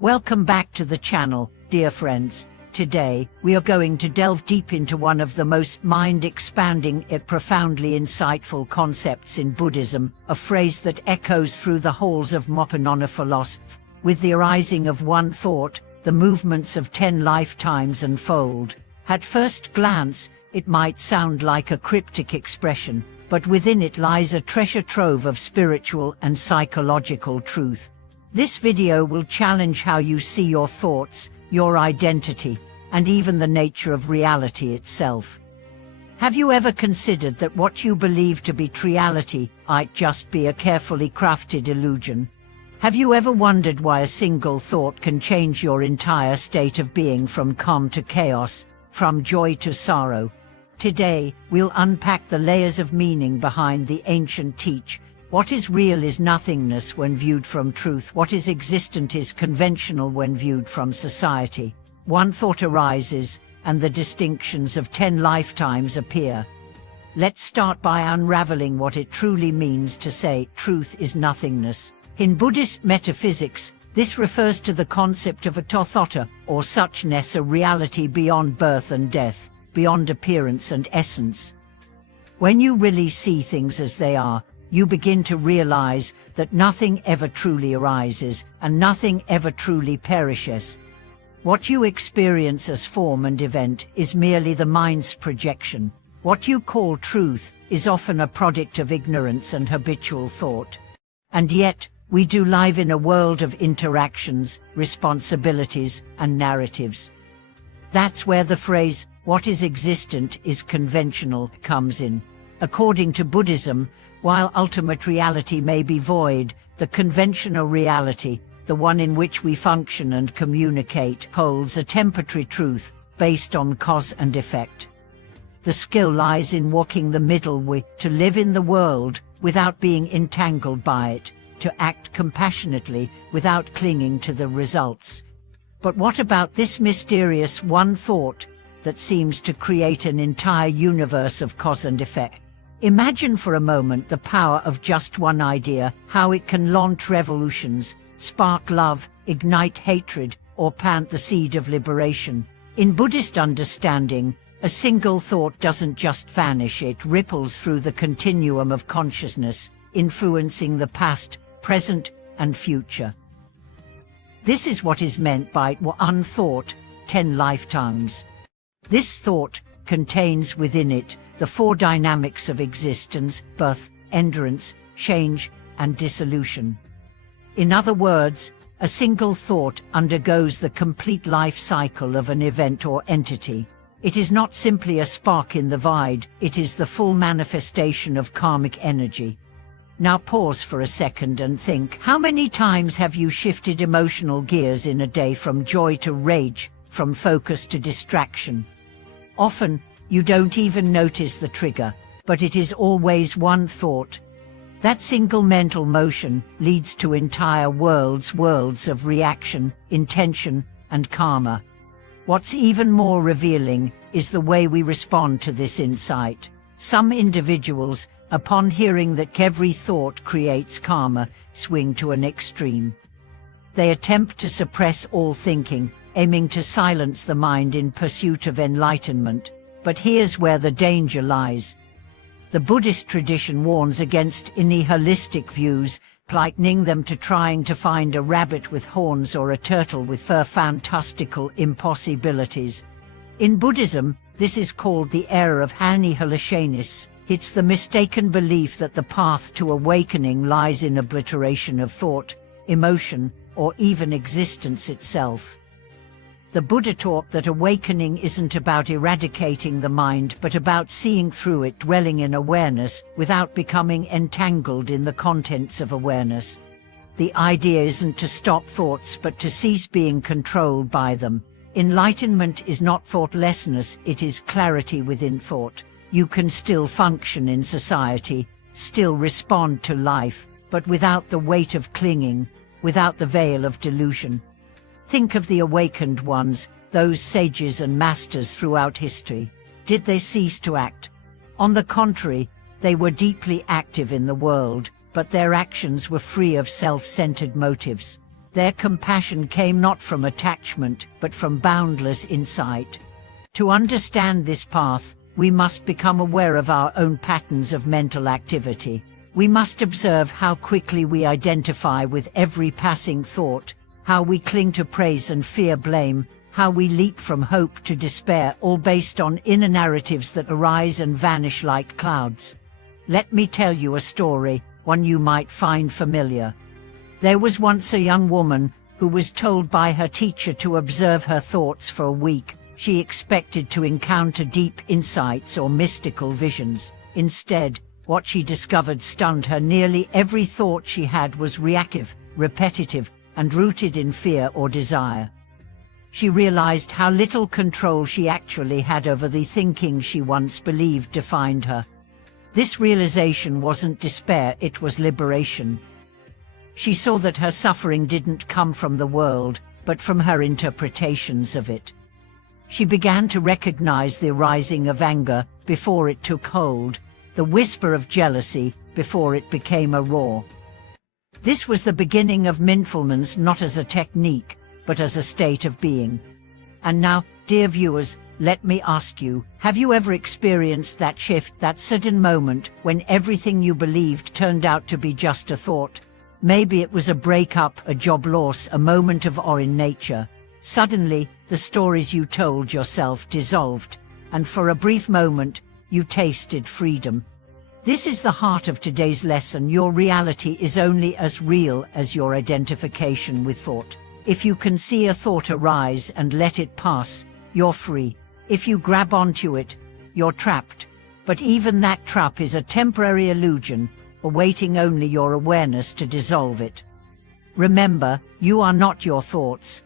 Welcome back to the channel, dear friends. Today, we are going to delve deep into one of the most mind-expanding yet profoundly insightful concepts in Buddhism, a phrase that echoes through the halls of modern philosophy. With the arising of one thought, the movements of 10 lifetimes unfold. At first glance, it might sound like a cryptic expression, but within it lies a treasure trove of spiritual and psychological truth. This video will challenge how you see your thoughts, your identity, and even the nature of reality itself. Have you ever considered that what you believe to be reality might just be a carefully crafted illusion? Have you ever wondered why a single thought can change your entire state of being from calm to chaos, from joy to sorrow? Today, we'll unpack the layers of meaning behind the ancient teaching. What is real is nothingness when viewed from truth. What is existent is conventional when viewed from society. One thought arises, and the distinctions of 10 lifetimes appear. Let's start by unraveling what it truly means to say truth is nothingness. In Buddhist metaphysics, this refers to the concept of a tathata, or suchness, a reality beyond birth and death, beyond appearance and essence. When you really see things as they are, you begin to realize that nothing ever truly arises, and nothing ever truly perishes. What you experience as form and event is merely the mind's projection. What you call truth is often a product of ignorance and habitual thought. And yet, we do live in a world of interactions, responsibilities, and narratives. That's where the phrase, "what is existent is conventional," comes in. According to Buddhism, while ultimate reality may be void, the conventional reality, the one in which we function and communicate, holds a temporary truth based on cause and effect. The skill lies in walking the middle way, to live in the world without being entangled by it, to act compassionately without clinging to the results. But what about this mysterious one thought that seems to create an entire universe of cause and effect? Imagine for a moment the power of just one idea, how it can launch revolutions, spark love, ignite hatred, or plant the seed of liberation. In Buddhist understanding, a single thought doesn't just vanish, it ripples through the continuum of consciousness, influencing the past, present, and future. This is what is meant by one thought, 10 lifetimes. This thought contains within it the 4 dynamics of existence: birth, endurance, change, and dissolution. In other words, a single thought undergoes the complete life cycle of an event or entity. It is not simply a spark in the void, it is the full manifestation of karmic energy. Now pause for a second and think, how many times have you shifted emotional gears in a day, from joy to rage, from focus to distraction? Often, you don't even notice the trigger, but it is always one thought. That single mental motion leads to entire worlds of reaction, intention, and karma. What's even more revealing is the way we respond to this insight. Some individuals, upon hearing that every thought creates karma, swing to an extreme. They attempt to suppress all thinking, aiming to silence the mind in pursuit of enlightenment. But here's where the danger lies. The Buddhist tradition warns against nihilistic views, likening them to trying to find a rabbit with horns or a turtle with fur, fantastical impossibilities. In Buddhism, this is called the error of annihilationis. It's the mistaken belief that the path to awakening lies in obliteration of thought, emotion, or even existence itself. The Buddha taught that awakening isn't about eradicating the mind, but about seeing through it, dwelling in awareness, without becoming entangled in the contents of awareness. The idea isn't to stop thoughts, but to cease being controlled by them. Enlightenment is not thoughtlessness, it is clarity within thought. You can still function in society, still respond to life, but without the weight of clinging, without the veil of delusion. Think of the awakened ones, those sages and masters throughout history. Did they cease to act? On the contrary, they were deeply active in the world, but their actions were free of self-centered motives. Their compassion came not from attachment, but from boundless insight. To understand this path, we must become aware of our own patterns of mental activity. We must observe how quickly we identify with every passing thought, how we cling to praise and fear blame, how we leap from hope to despair, all based on inner narratives that arise and vanish like clouds. Let me tell you a story, one you might find familiar. There was once a young woman who was told by her teacher to observe her thoughts for a week. She expected to encounter deep insights or mystical visions. Instead, what she discovered stunned her. Nearly every thought she had was reactive, repetitive, and rooted in fear or desire. She realized how little control she actually had over the thinking she once believed defined her. This realization wasn't despair, it was liberation. She saw that her suffering didn't come from the world, but from her interpretations of it. She began to recognize the rising of anger before it took hold, the whisper of jealousy before it became a roar. This was the beginning of mindfulness, not as a technique, but as a state of being. And now, dear viewers, let me ask you, have you ever experienced that shift, that sudden moment when everything you believed turned out to be just a thought? Maybe it was a breakup, a job loss, a moment of awe in nature. Suddenly, the stories you told yourself dissolved, and for a brief moment, you tasted freedom. This is the heart of today's lesson. Your reality is only as real as your identification with thought. If you can see a thought arise and let it pass, you're free. If you grab onto it, you're trapped. But even that trap is a temporary illusion, awaiting only your awareness to dissolve it. Remember, you are not your thoughts.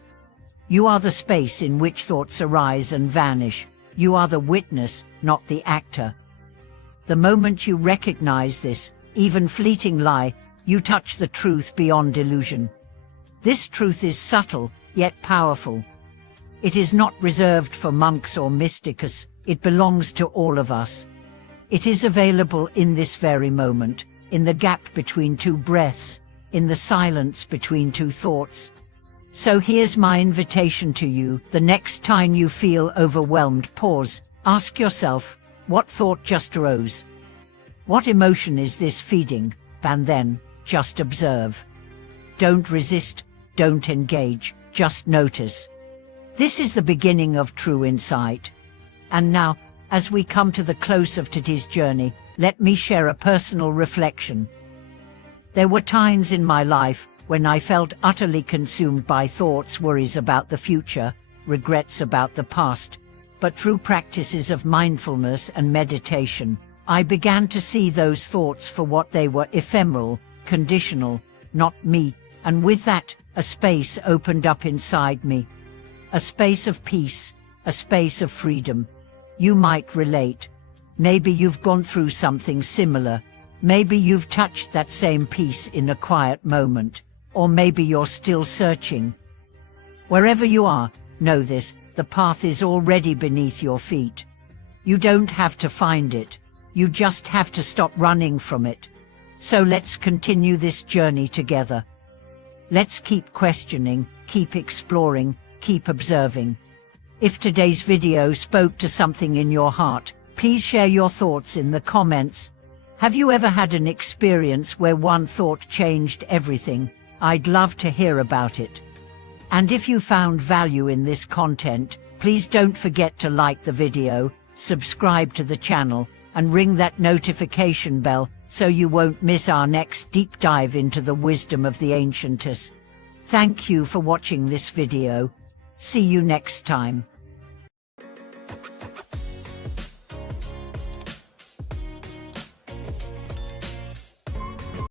You are the space in which thoughts arise and vanish. You are the witness, not the actor. The moment you recognize this, even fleeting lie, you touch the truth beyond illusion. This truth is subtle, yet powerful. It is not reserved for monks or mystics, it belongs to all of us. It is available in this very moment, in the gap between two breaths, in the silence between two thoughts. So here's my invitation to you. The next time you feel overwhelmed, pause, ask yourself, what thought just arose? What emotion is this feeding? And then, just observe. Don't resist, don't engage, just notice. This is the beginning of true insight. And now, as we come to the close of today's journey, let me share a personal reflection. There were times in my life when I felt utterly consumed by thoughts, worries about the future, regrets about the past. But through practices of mindfulness and meditation, I began to see those thoughts for what they were: ephemeral, conditional, not me. And with that, a space opened up inside me. A space of peace, a space of freedom. You might relate. Maybe you've gone through something similar. Maybe you've touched that same peace in a quiet moment. Or maybe you're still searching. Wherever you are, know this, the path is already beneath your feet. You don't have to find it. You just have to stop running from it. So let's continue this journey together. Let's keep questioning, keep exploring, keep observing. If today's video spoke to something in your heart, please share your thoughts in the comments. Have you ever had an experience where one thought changed everything? I'd love to hear about it. And if you found value in this content, please don't forget to like the video, subscribe to the channel, and ring that notification bell so you won't miss our next deep dive into the wisdom of the ancients. Thank you for watching this video. See you next time.